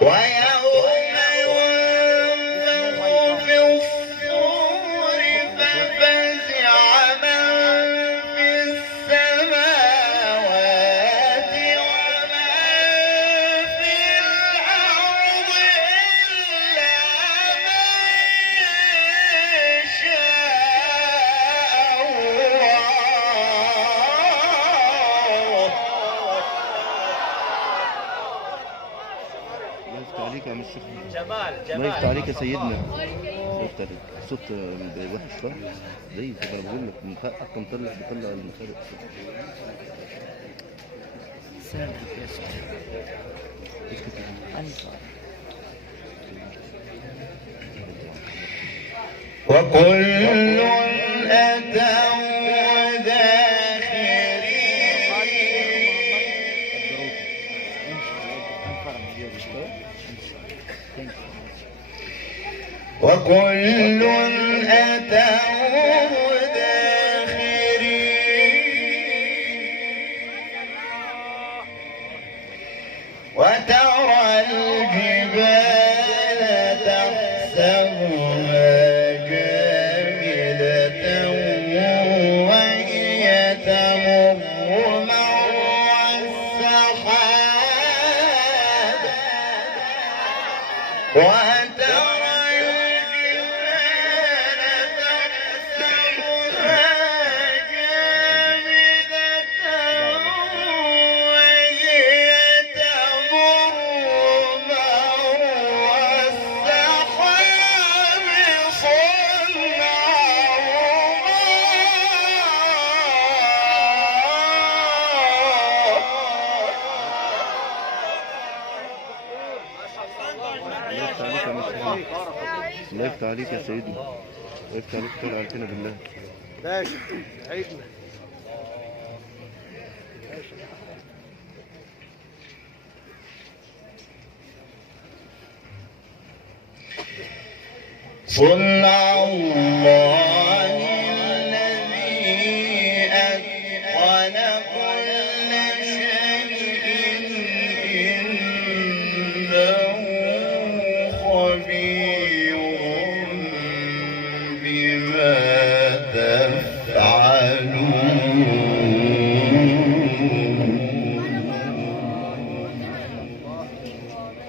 ويوم ينفخ في الصور ففزع من في السماوات ومن في الأرض إلا من شاء الله. الله يفتح عليك يا عم الشيخ. جمال الله يفتح عليك يا سيدنا. الله يفتح عليك. الصوت وحش صح؟ زي ما انا بقول لك من حقك مطلع بيطلع المفارق. سامحك يا شيخ. وكل أتوا داخرين وكل أتوا داخرين وترى الجبال تحسبها جامدة وهي تمر مر السحاب وترى الجبال تحسبها جامدة وهي تمر مر السحاب صنع الله يفتح عليك يا سيدنا. الله يفتح عليك طلع علينا بالله. باشا عيدنا. صنع الله